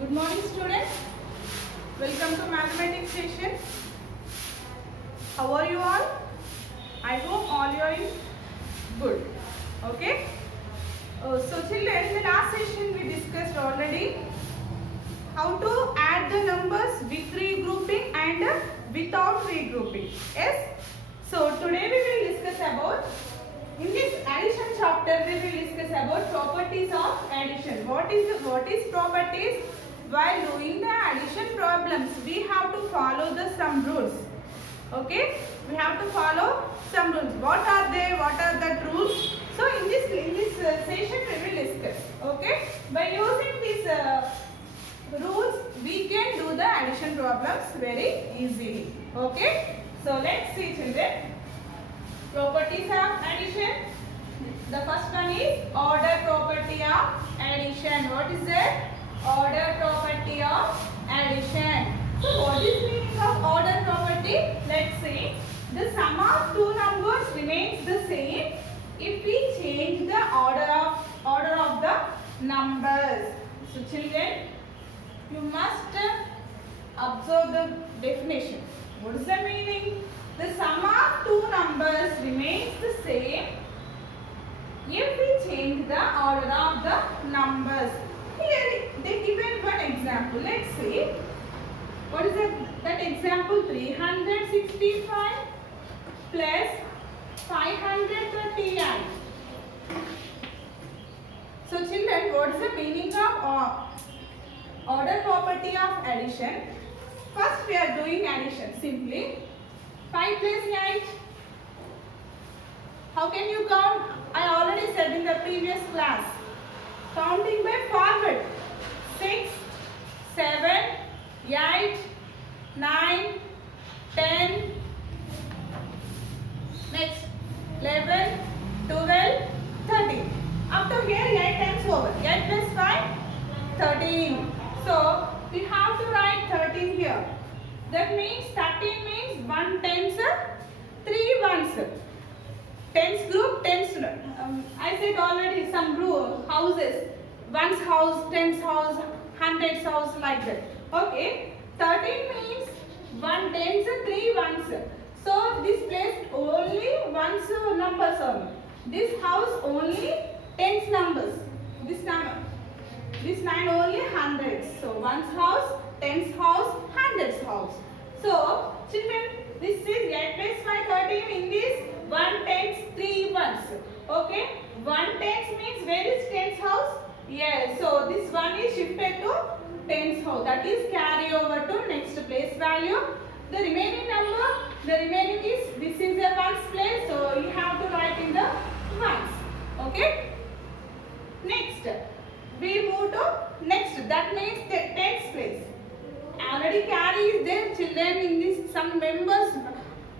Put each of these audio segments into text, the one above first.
Good morning, students. Welcome to mathematics session. How are you all? I hope all you are in good. Okay. So children, in the last session we discussed already how to add the numbers with regrouping and without regrouping. Yes. So today we will discuss about, in this addition chapter we will discuss about properties of addition. What is properties? While doing the addition problems, we have to follow the some rules. Okay, we have to follow some rules. What are they? What are the rules? So in this session we will discuss. Okay, by using these rules, we can do the addition problems very easily. Okay, so let's see, children. Properties of addition. The first one is order property of addition. What is it? Order property of addition. So what is meaning of order property? Let's see. The sum of two numbers remains the same if we change the order of the numbers. So children, you must observe the definition. What is the meaning? The sum of two numbers remains the same if we change the order of the numbers. Here they given one example. Let's see. What is that example? 365 plus 538. So children, what is the meaning of order property of addition? First we are doing addition simply. 5 plus 8. How can you count? I already said in the previous class. Counting by forward. 6, 7, 8, 9, 10. Next 11, 12, 13. Up to here 8 times over. 8 plus 5, 13. So we have to write 13 here. That means 13 means 1 tens, 3 ones. Tens group, tens. I said already some group houses. One's house, tens house, hundreds house, like that. Okay. 13 means 1 tens, 3 ones. So this place only ones numbers only. This house only tens numbers. This 9 only hundreds. So one's house, tens house, hundreds house. So children, this is 8 plus 5, 13. In this 1 tens, 3 ones. Okay. 1 tens means where is tens house? Yes. So this one is shifted to tens house. That is carry over to next place value. The remaining number, the remaining is, this is a ones place. So you have to write in the ones. Okay. Next, we move to next. That means tens place. Already carry is there, children. In this some members.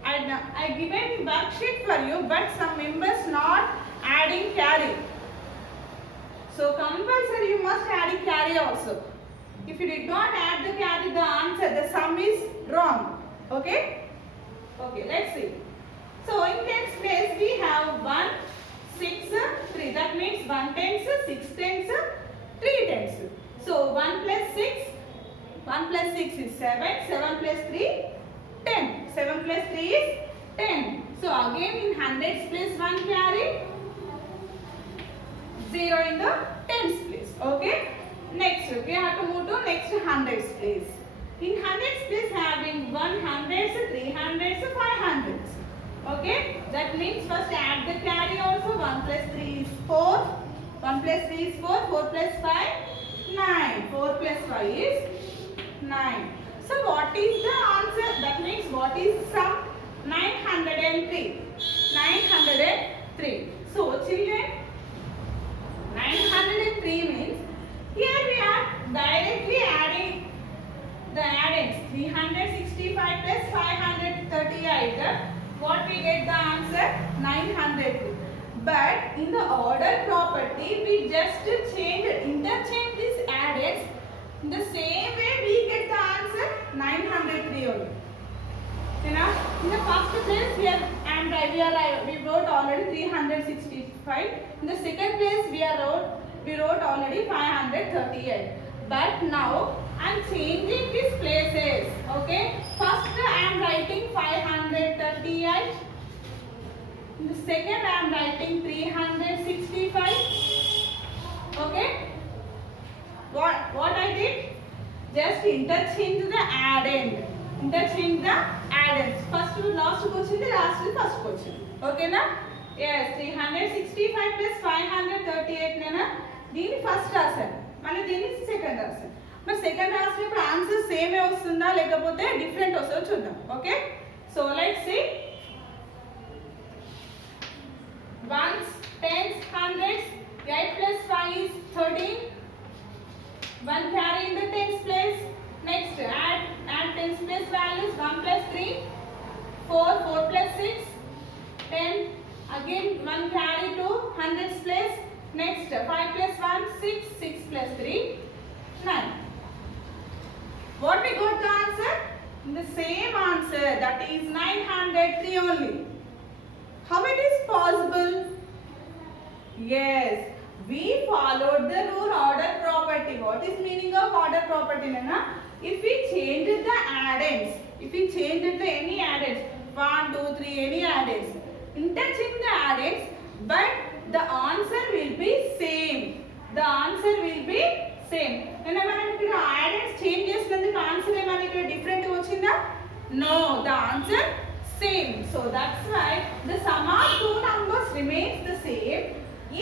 I given worksheet for you, but some members not adding carry. So compulsory you must add carry also. If you did not add the carry, the answer, the sum is wrong. Okay? Okay, let's see. So in tens place we have 1, 6, 3. That means 1 tens, 6 tens, 3 tens. So 1 plus 6, 1 plus 6 is 7, 7 plus 3, 10. 7 plus 3 is 10. So again in hundreds place 1 carry, 0 in the tens place. Okay. Next we have to move to next hundreds place. In hundreds place having 100s, 300s, 500s. Okay. That means first add the carry also. 1 plus 3 is 4. 1 plus 3 is 4. 4 plus 5, 9. 4 plus 5 is 9. So what is the answer? That means what is sum? 903. 903. So children, 903 means here we are directly adding the add-ins. 365 plus 538. What we get the answer? 903. But in the order property, we just interchange these add-ins. In the same way, we get the answer 903 only. You know, in the first place we wrote already 365. In the second place we wrote already 538. but now I am changing these places. Okay, first I am writing 538. In the second I am writing 365. Okay, what I did? Just interchange the addend. Interchange the addends. First to last question, the last to first question. Okay na? Yes, 365 plus 538 na. దీని first రాశాను, మళ్ళీ దీని second రాశాను. మరి second రాసినప్పుడు answer సేమే వస్తుందా లేకపోతే డిఫరెంట్ వస్తుందో చూద్దాం. Okay, so let's see. Ones, tens, hundreds. 8 plus 5 is 13. 1 carry in the tens place. Next, add tens place values. 1 plus 3, 4. 4 plus 6, 10. Again 1 carry to hundreds place. Next, 5 plus 1, 6. 6 plus 3, 9. What we got the answer? The same answer, that is 903 only. How it is possible? Yes, we followed the rule order property. What is meaning of order property, Nana? If we change the addends, if we change the any addends, 1, 2, 3, any addends, interchange the addends, but the answer will be same. The answer will be same. Whenever we addends change chestunanduku answer emana ikkada different vachinda? No, the answer same. So that's why the sum of two numbers remains the same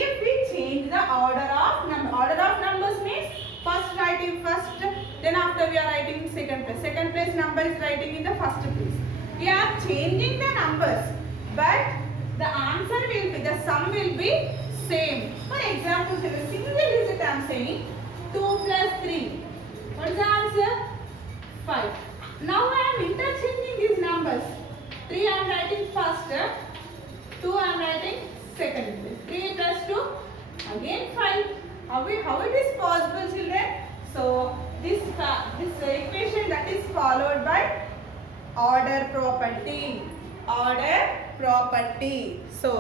if we change the order of number. Order of numbers means first writing first, then after we are writing in second place. Second place number is writing in the first place. We are changing the numbers, but the answer will be, the sum will be same. For example, in a single digit I am saying 2 plus 3. What is the answer? 5. Now I am interchanging these numbers. 3 I am writing first, 2 I am writing second. 3 plus 2, again 5. How it is possible, children? So this equation that is followed by order property. Order property. So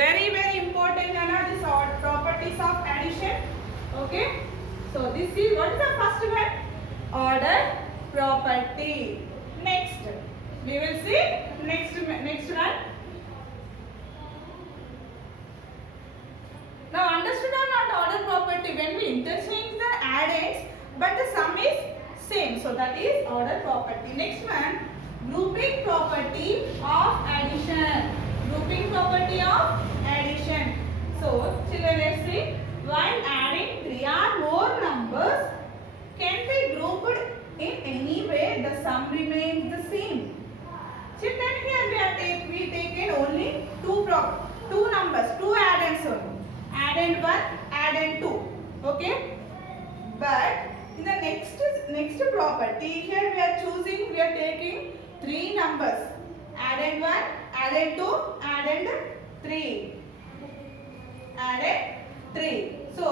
very important, Nana, this properties of addition. Okay, so this is, what is the first one? Order property. Next we will see next one. Now understood or not order property? When we interchange the addends but the sum is same, so that is order property. Next one, grouping property of addition. Grouping property of addition. So children, let's see. While adding 3 or more numbers can be grouped in any way, the sum remains the same. Children, here we taken only two numbers, two addends only. Addend 1, addend 2. Okay, but in the next property, here we are taking 3 numbers. Addend 1, addend 2, addend 3. Addend 3. So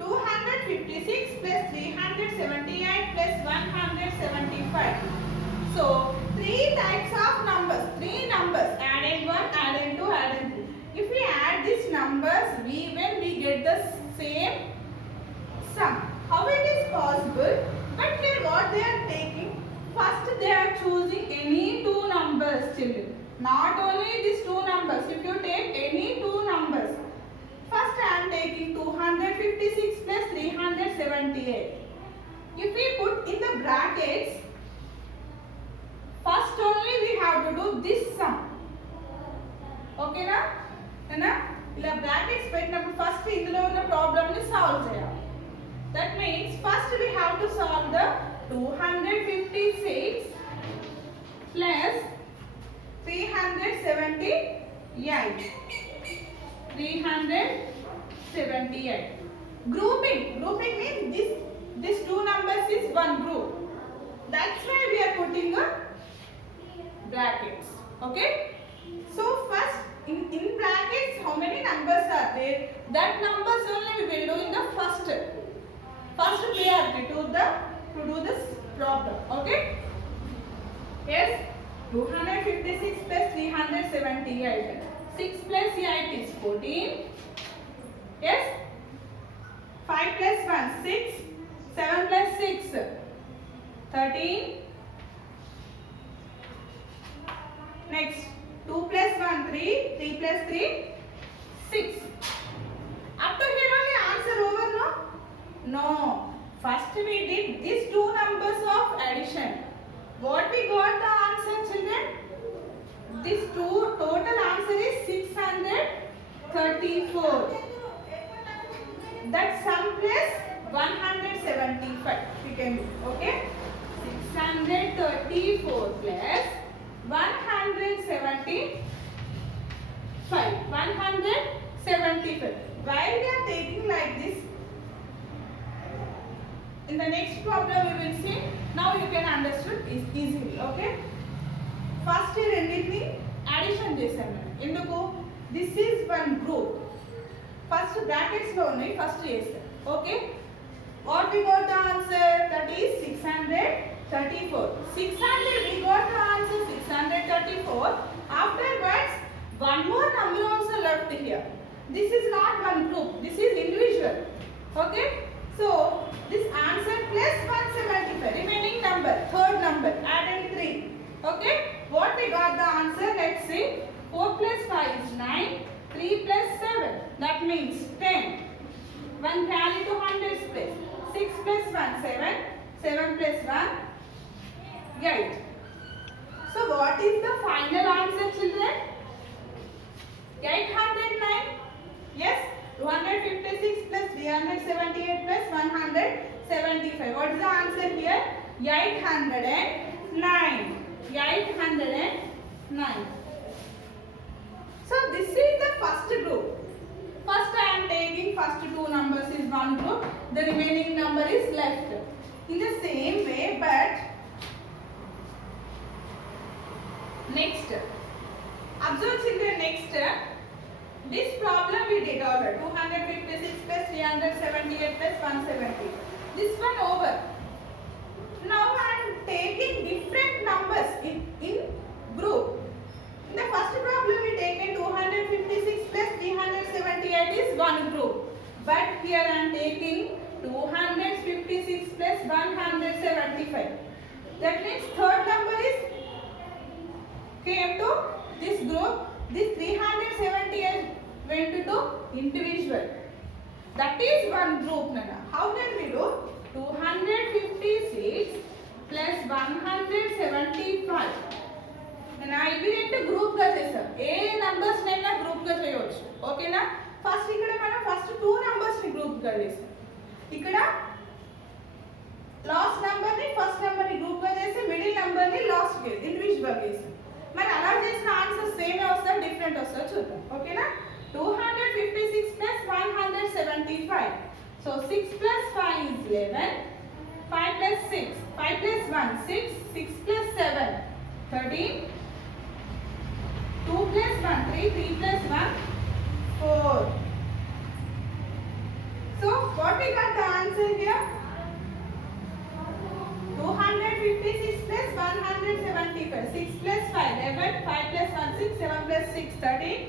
256 plus 378 plus 175. So 3 types of numbers, 3 numbers, addend 1, addend 2, addend 3. If we add these numbers, we get the same sum. How it is possible? But here what they are taking, first they are choosing any 2 numbers, children. Not only these 2 numbers. If you take any 2 numbers, first I am taking 256 plus 378. If we put in the brackets, first only we have to do this sum. Okay na? ఇలా brackets పెట్టినప్పుడు first ఇందులో ఉన్న problem ని solve చేయాలి. That means first we have to solve the 256 plus 378. 378. Grouping means this 2 numbers is one group. That's why we are putting a brackets. Okay, so first in brackets how many numbers are there, that numbers only we will do in the first priority to do this problem. Okay, yes, 256 plus 378. 6 plus 8 is 14. Yes, 5 plus 1, 6. 7 plus 6, 13. Next, 2 plus 1, 3. 3 plus 3, 6. Up to here only answer over, no? No. First we did these two numbers of addition. What we got the answer, children? This two total answer is 634. That sum plus 175 we can do. Okay? 634 plus 175. 175. Why we are taking like this? In the next problem we will see. Now you can understand easily. Okay? First year రెండింటిని addition చేశాను నేను. ఎందుకు? This is one group. First brackets లో ఉన్నాయి. First చేస్తాను. Okay? What we got the answer? That is 634. 600 we got the answer 634. Afterwards, one more number also left here. This is not one group. This is individual. Okay? So this answer plus 175. Remaining number, third number, adding 3. Okay? What we got the answer? Let's see. 4 plus 5 is 9. 3 plus 7. That means 10. 1 carry to 100's place. 6 plus 1, 7. 7 plus 1, 8. So what is the final answer, children? 809. Yes? 256 plus 378 plus 175. What is the answer here? 809. 809. So this is the first group. First I am taking first two numbers is one group. The remaining number is left. In the same way, but next. Observe children next. This problem we did already. 256 plus 378 plus 170. This one over. Now I am taking different numbers in group. In the first problem we taken 256 plus 378 is one group. But here I am taking 256 plus 175. That means third number is came to this group. This 378 went to individual. That is one group, Nana. How can we do? 256 plus 175. Nana, ఇవి రెండు group గా చేసాం. ఏ numbers నైనా group గా చేయవచ్చు. ఓకేనా? First ఇక్కడ మనం ఫస్ట్ టూ నంబర్స్ ని గ్రూప్ గా చేసాం. ఇక్కడ లాస్ట్ నంబర్ ని ఫస్ట్ నంబర్ ని గ్రూప్ గా చేసి మిడిల్ నంబర్ ని లాస్ట్ గా ఇండివిడ్యువల్ గా చేసాం. మరి అలా చేసిన ఆన్సర్ సేమ్ వస్తా డిఫరెంట్ వస్తా చూద్దాం. ఓకేనా? 256 plus 175. So 6 plus 5 is 11. 5 plus 6. 5 plus 1 6. 6 plus 7 13. 2 plus 1 3. 3 plus 1 4. So what we got the answer here? 256 plus 175. 6 plus 5 11. 5 plus 1 6. 7 plus 6 13.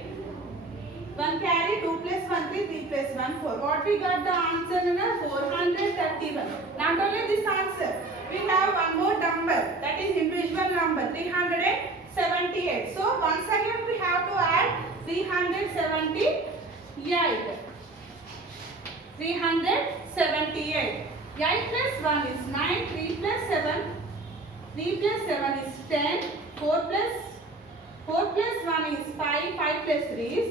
1 carry, 2 plus 1 3. 3 plus 1 4. What we got the answer in 431. Not only this answer, we have one more number, that is individual number 378. So once again we have to add 378. 378. 8 plus 1 is 9. 3 plus 7. 3 plus 7 is 10. 4 plus 1 is 5. 5 plus 3 is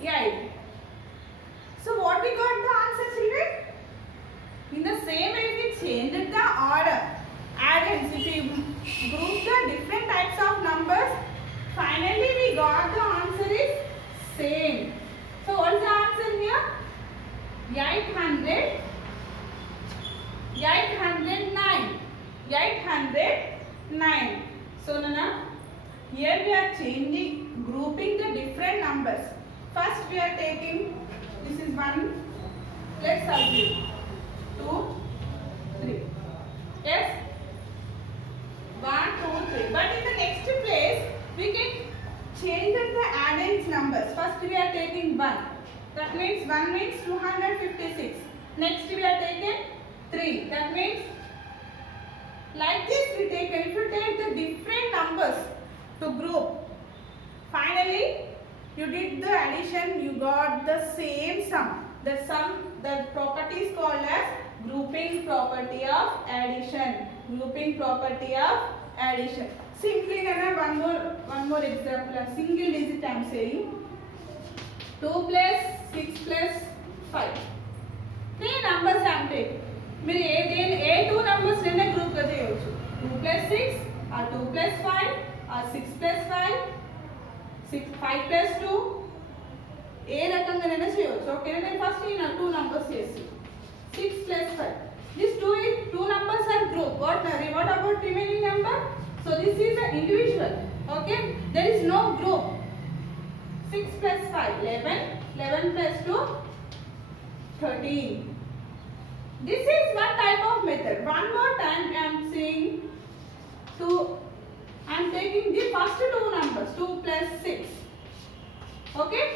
8. So what we got the answer, children? In the same way we changed the order. Added, if we group the different types of numbers, finally we got the answer is same. So what is the answer here? 809. 809. So Nana, here we are changing, grouping the different numbers. First we are taking, this is 1, let's substitute, 2, 3. Yes? 1, 2, 3. But in the next place, we can change the adding numbers. First we are taking 1. That means 1 means 256. Next we are taking 3. That means like this we take, if you take the different numbers to group, finally you did the addition, you got the same sum. The sum, the property is called as grouping property of addition. Grouping property of addition. Simply one more example. A single digit I am saying. 2 plus 6 plus 5. 3 numbers I am taking. మీరు ఏ 2 numbers నిన్న group గా చేయొచ్చు. 2 plus 6 or 2 plus 5 or 6 plus 5, 5 plus 2, ఏ రకంగా నిన్న చేయొచ్చు. Okay, నేను first ఈ 2 numbers చేసి 6 plus 5. These two numbers are group. What about remaining number? So this is an individual. Okay, there is no group. 6 plus 5, 11. 11 plus 2, 13. This is one type of method. One more time I am saying I am taking the first 2 numbers, 2 plus 6. Okay,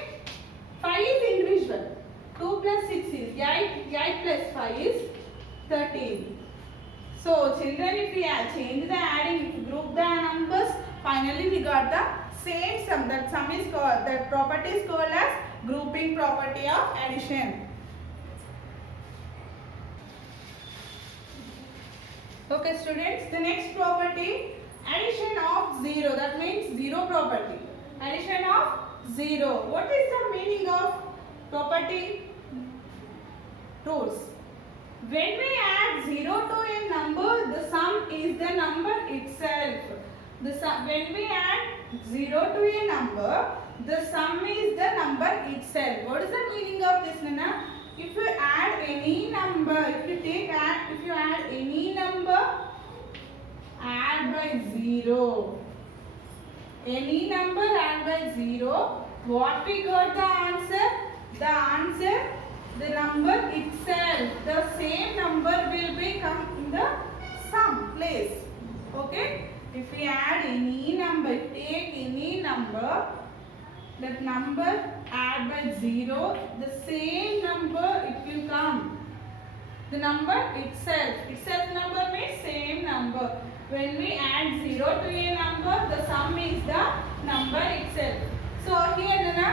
5 is individual. 2 plus 6 is 8. 8 plus 5 is 13. So children, if we change the adding, if we group the numbers, finally we got the same sum. That sum is called, that property is called as grouping property of addition. Okay students, the next property, addition of 0. That means 0 property. Addition of 0. What is the meaning of property rules? When we add 0 to a number, the sum is the number itself. When we add 0 to a number, the sum is the number itself. What is the meaning of this, Nana? If you add any number, if you add any number, add by 0. Any number add by 0. What we got the answer? The answer, the number itself, the same number will become in the sum place. Okay, if we add any number, take any number, that number add by 0, the same number it will come. The number itself number means same number. When we add 0 to a number, the sum is the number itself. So here Nana,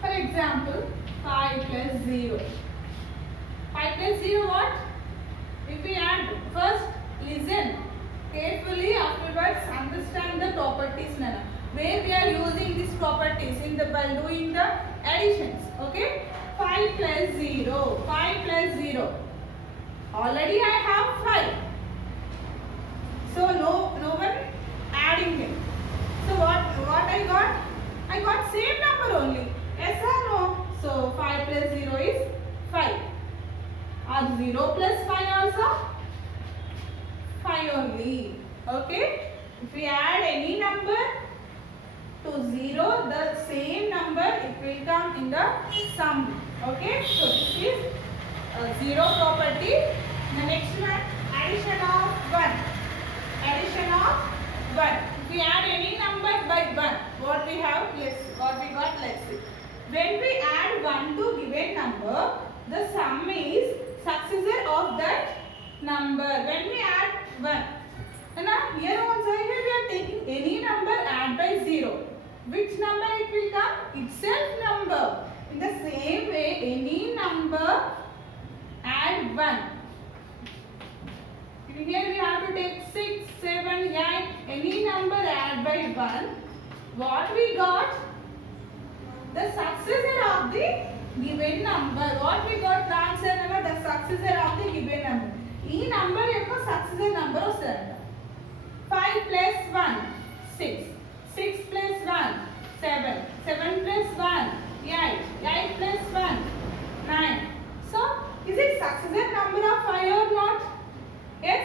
for example, 5 plus 0. 5 plus 0 what? If we add, first listen carefully, afterwards understand the properties, Nana. Where we are using these properties while doing the additions. Okay? 5 plus 0. 5 plus 0. Already I have 5. So no one adding it. So what I got? I got same number only. Yes or no? So 5 plus 0 is 5. Or 0 plus 5 also 5 only. Okay? If we add any number to 0, the same number it will come in the sum. Okay? So this is 0 property. The next one, addition of 1. Addition of 1. If we add any number by 1, what we got, let's see. When we add 1 to given number, the sum is successor of that number. When we add 1, and now here also we are taking any number add by 0. Which number it will come? Itself number. In the same way, any number add 1. Here we have to take 6, 7, 8. Any number add by 1. What we got? The successor of the given number. What we got the answer? The successor of the given number. This number is the successor number of 5 plus 1, 6. 6 plus 1, 7. 7 plus 1, 8. 8 plus 1, 9. So, is it successor number of 5 or not? Yes.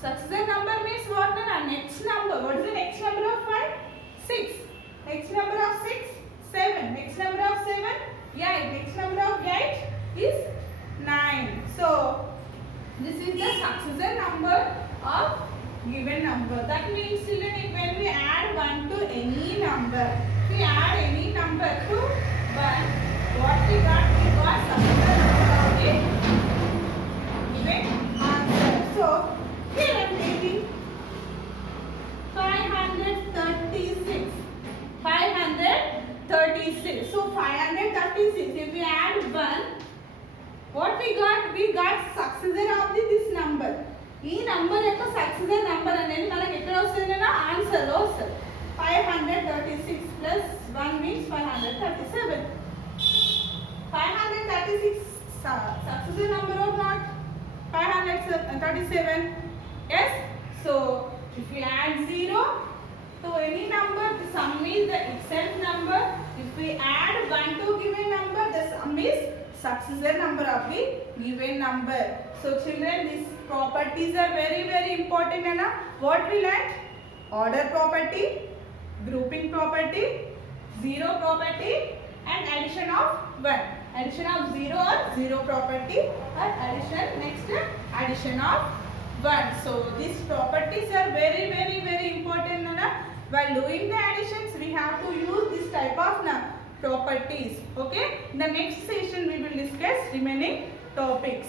Successor number means what? The next number. What is the next number of 5? 6. Next number of 6? 7. Next number of 7? 8. Next number of 8 is 9. So, this is the successor number of given number. That means children, when we add 1 to any number, we add any number to 1, what we got? We got successor number of the What we got? We got successor of this number. ఈ number యొక్క successor number అనేది మనకి ఎక్కడ వస్తుందన్నా answer లో వస్తుంది. 536 plus 1 means 537. 536 successor number or not? 537. Yes. So if we add 0 to any number, the sum is the itself number. If we add 1 to given number, the sum is successor number of the given number. So children, these properties are very important. And what we learned? Order property, grouping property, zero property, and addition of 1. Addition of 0 or 0 property, or addition, next addition of 1. So these properties are very important. While doing the additions, we have to use this type of properties. Okay. In the next session, we will discuss remaining topics.